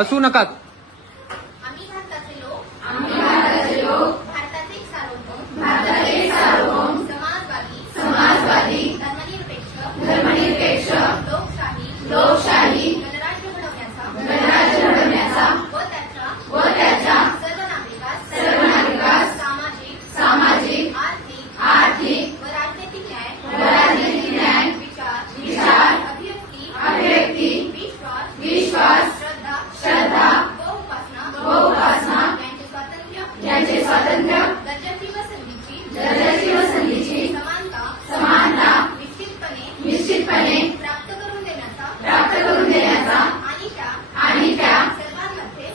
असू नका। आम्ही भारताचे लोक भारताचे सार्वभौम समाजवादी धर्मनिरपेक्ष लोकशाही गणराज्य घडवण्याचा व त्याच्या सर्व नागरिकास सामाजिक आर्थिक व राजनैतिक न्याय विचार अभिव्यक्ती विश्वास श्रद्धा व उपासना यांचे स्वातंत्र्य दर्जाची व संधीची समानता निश्चितपणे प्राप्त करून देण्याचा आणि त्या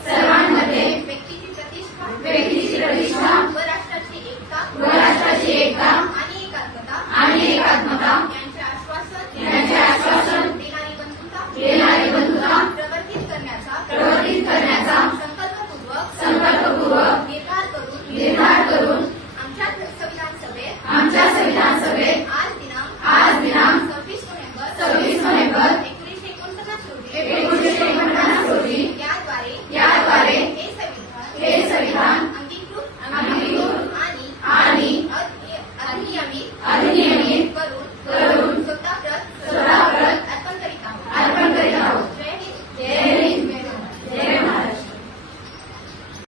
सर्वांमध्ये व्यक्तीची प्रतिष्ठा व राष्ट्राची एकता आणि एकात्मता यांचे आश्वासन देणारी बंधुता प्रवर्तित करण्याचा संकल्पपूर्वक निर्धार करून आमच्या संविधान सभेत